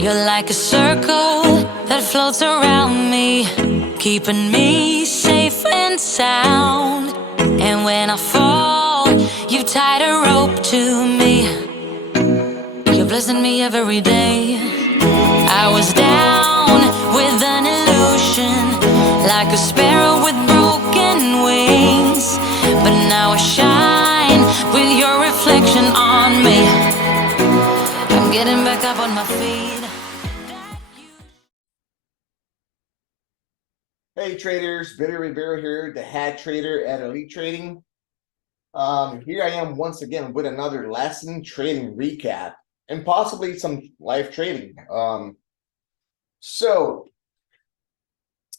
You're like a circle that floats around me, keeping me safe and sound. And when I fall, you tied a rope to me. You're blessing me every day. I was down with an illusion, like a sparrow with broken wings, but now I shine with your reflection on me. I'm getting back up on my feet. Hey traders, Billy Rivera here, the Hat Trader at Elite Trading. Here I am once again with another lesson trading recap and possibly some live trading. So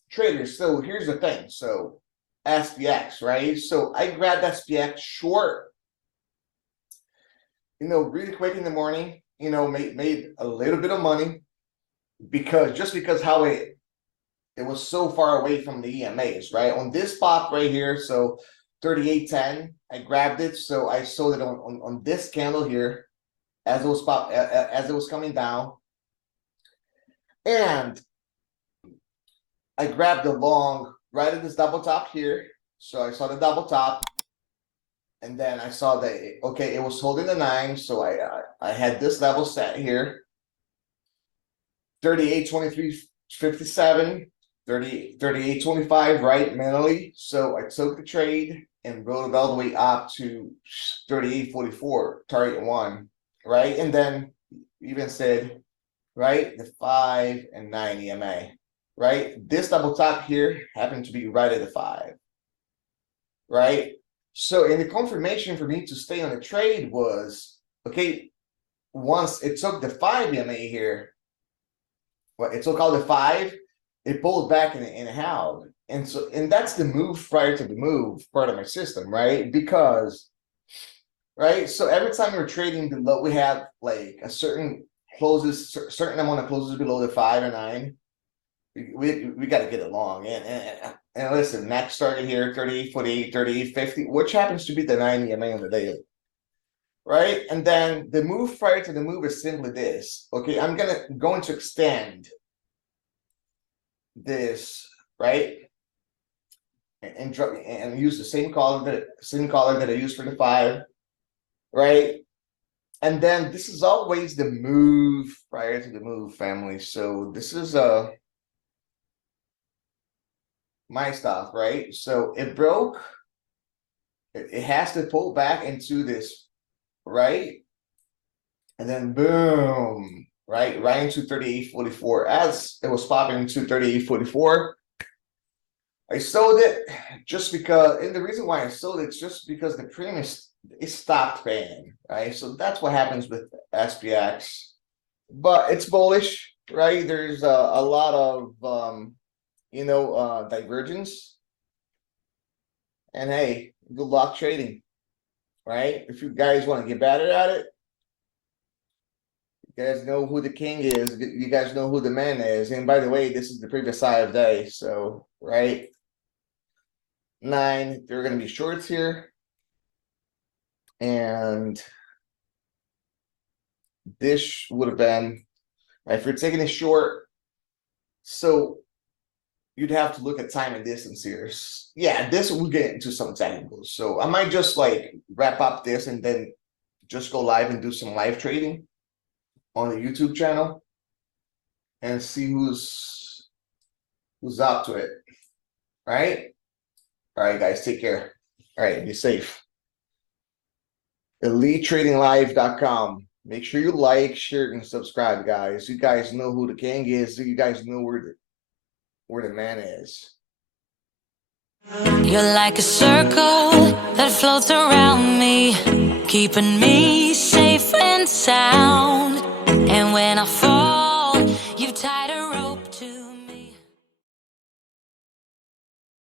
traders, so here's the thing. So SPX, right? So I grabbed SPX short, really quick in the morning, made a little bit of money because how it was so far away from the EMAs, right? On this spot right here, so 38.10, I grabbed it, so I sold it on this candle here as it was coming down, and I grabbed the long right at this double top here. So I saw the double top, and then I saw that it was holding the 9, so I had this level set here, 38.2357. 38.25, right, mentally. So I took the trade and rode it all the way up to 38.44, target 1, right? And then even said, right, the 5 and 9 EMA, right? This double top here happened to be right at the 5, right? So in the confirmation for me to stay on the trade was, once it took the 5 EMA here, it took all the 5, it pulled back and held, and that's the move prior to the move part of my system, right? Because, right, so every time we're trading below, we have like a certain amount of closes below the 5 and 9. We got to get it long, and listen, next target here 38.48, 38.50, which happens to be the 9 EMA on the daily, right? And then the move prior to the move is simply this. I'm going to extend this, right, and use the same color that I used for the 5, right? And then this is always the move prior to the move, family. So this is my stuff, right? So it broke, it has to pull back into this, right? And then boom, right into 38.44. As it was popping into 38.44, I sold it just because, and the reason why I sold it is just because the premium it stopped paying, right? So that's what happens with SPX, but it's bullish, right? There's a lot of divergence, and hey, good luck trading, right? If you guys want to get better at it, you guys know who the king is. You guys know who the man is. And by the way, this is the previous high of day. So, right, 9, there are going to be shorts here. And this would have been, right, if you're taking a short, so you'd have to look at time and distance here. Yeah, this will get into some technicals. So I might just like wrap up this and then just go live and do some live trading on the YouTube channel and see who's up to it. Right? All right, guys, take care. All right, be safe. EliteTradingLive.com. Make sure you like, share, and subscribe, guys. You guys know who the king is. You guys know where the man is. You're like a circle that floats around me, keeping me safe and sound. And when I fall,